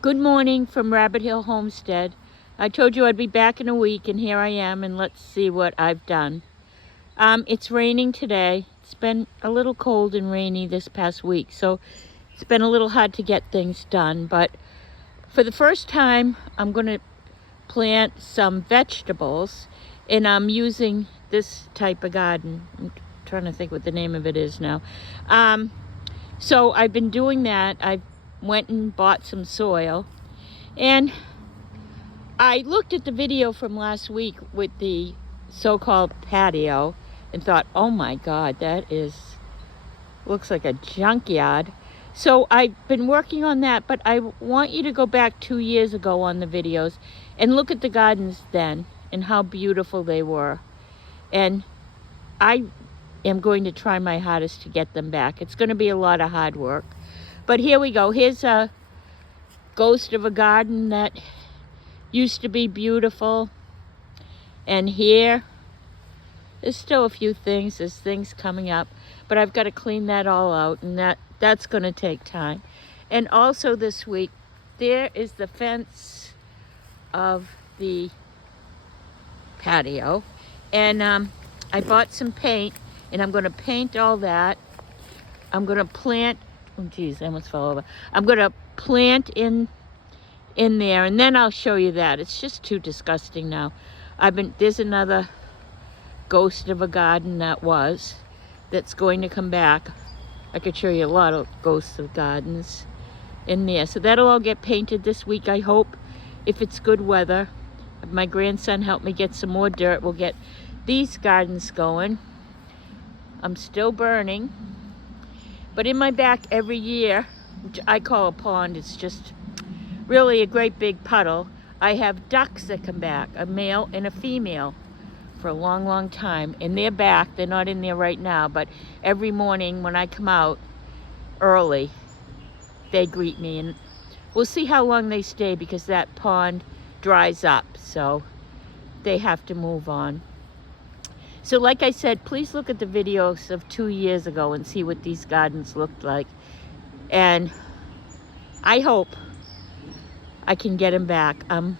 Good morning from Rabbit Hill Homestead. I told you I'd be back in a week, and here I am, and let's see what I've done. It's raining today. It's been a little cold and rainy this past week, so it's been a little hard to get things done. But for the first time, I'm going to plant some vegetables, and I'm using this type of garden. I'm trying to think what the name of it is now. So I've been doing that. I went and bought some soil, and I looked at the video from last week with the so-called patio and thought, oh my God, looks like a junkyard. So I've been working on that, but I want you to go back 2 years ago on the videos and look at the gardens then and how beautiful they were. And I am going to try my hardest to get them back. It's going to be a lot of hard work. But here we go. Here's a ghost of a garden that used to be beautiful. And here, there's still a few things. There's things coming up. But I've got to clean that all out, and that's going to take time. And also this week, there is the fence of the patio. And I bought some paint, and I'm going to paint all that. I'm going to plant, oh geez, I almost fell over. I'm going to plant in there, and then I'll show you that. It's just too disgusting now. There's another ghost of a garden that's going to come back. I could show you a lot of ghosts of gardens in there. So that'll all get painted this week, I hope, if it's good weather. My grandson helped me get some more dirt. We'll get these gardens going. I'm still burning. But in my back every year, which I call a pond, it's just really a great big puddle, I have ducks that come back, a male and a female, for a long, long time. And they're back. They're not in there right now, but every morning when I come out early, they greet me. And we'll see how long they stay, because that pond dries up, so they have to move on. So like I said, please look at the videos of 2 years ago and see what these gardens looked like. And I hope I can get them back. I'm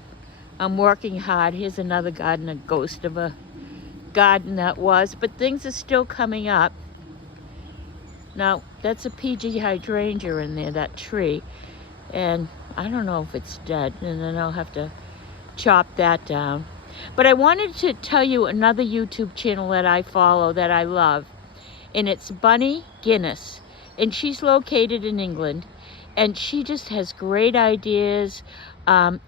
working hard. Here's another garden, a ghost of a garden that was, but things are still coming up. Now, that's a PG hydrangea in there, that tree. And I don't know if it's dead, and then I'll have to chop that down. But I wanted to tell you another YouTube channel that I follow that I love, and it's Bunny Guinness, and she's located in England, and she just has great ideas.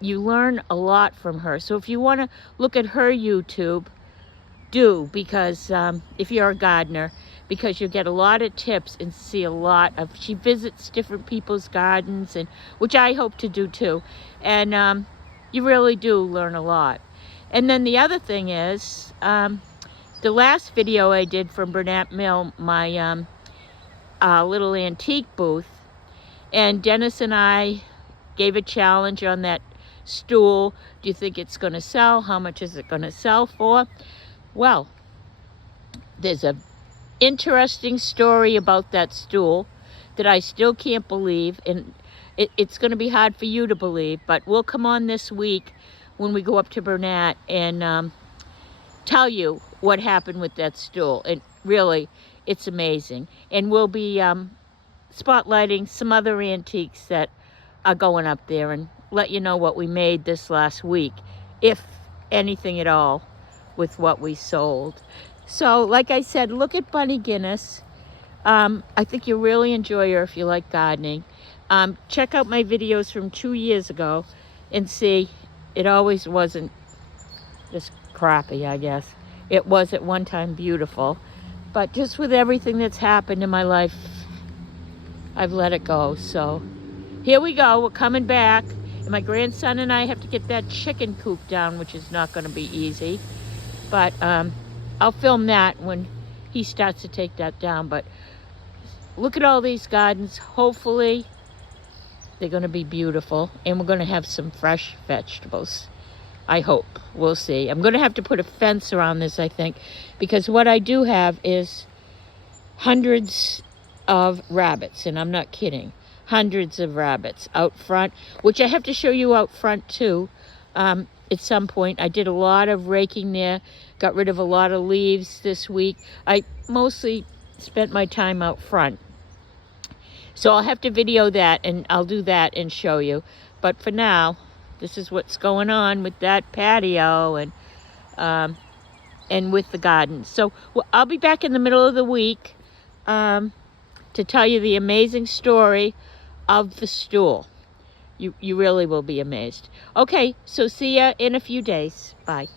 You learn a lot from her. So if you want to look at her YouTube, do, because if you're a gardener, because you'll get a lot of tips and see a lot of, she visits different people's gardens, and which I hope to do too, and you really do learn a lot. And then the other thing is, the last video I did from Burnett Mill, my little antique booth, and Dennis and I gave a challenge on that stool. Do you think it's going to sell? How much is it going to sell for? Well, there's a interesting story about that stool that I still can't believe, and it's going to be hard for you to believe, but we'll come on this week when we go up to Burnett and tell you what happened with that stool. And really, it's amazing. And we'll be spotlighting some other antiques that are going up there, and let you know what we made this last week, if anything at all, with what we sold. So like I said, look at Bunny Guinness. I think you'll really enjoy her if you like gardening. Check out my videos from 2 years ago and see, it always wasn't just crappy, I guess. It was at one time beautiful, but just with everything that's happened in my life, I've let it go. So here we go, we're coming back, and my grandson and I have to get that chicken coop down, which is not going to be easy, but I'll film that when he starts to take that down. But look at all these gardens. Hopefully they're going to be beautiful, and we're going to have some fresh vegetables. I hope. We'll see. I'm going to have to put a fence around this, I think, because what I do have is hundreds of rabbits, and I'm not kidding. hundreds of rabbits out front, which I have to show you out front too. At some point, I did a lot of raking there, got rid of a lot of leaves this week. I mostly spent my time out front. So I'll have to video that, and I'll do that and show you. But for now, this is what's going on with that patio and with the garden. So I'll be back in the middle of the week to tell you the amazing story of the stool. You really will be amazed. Okay, so see ya in a few days. Bye.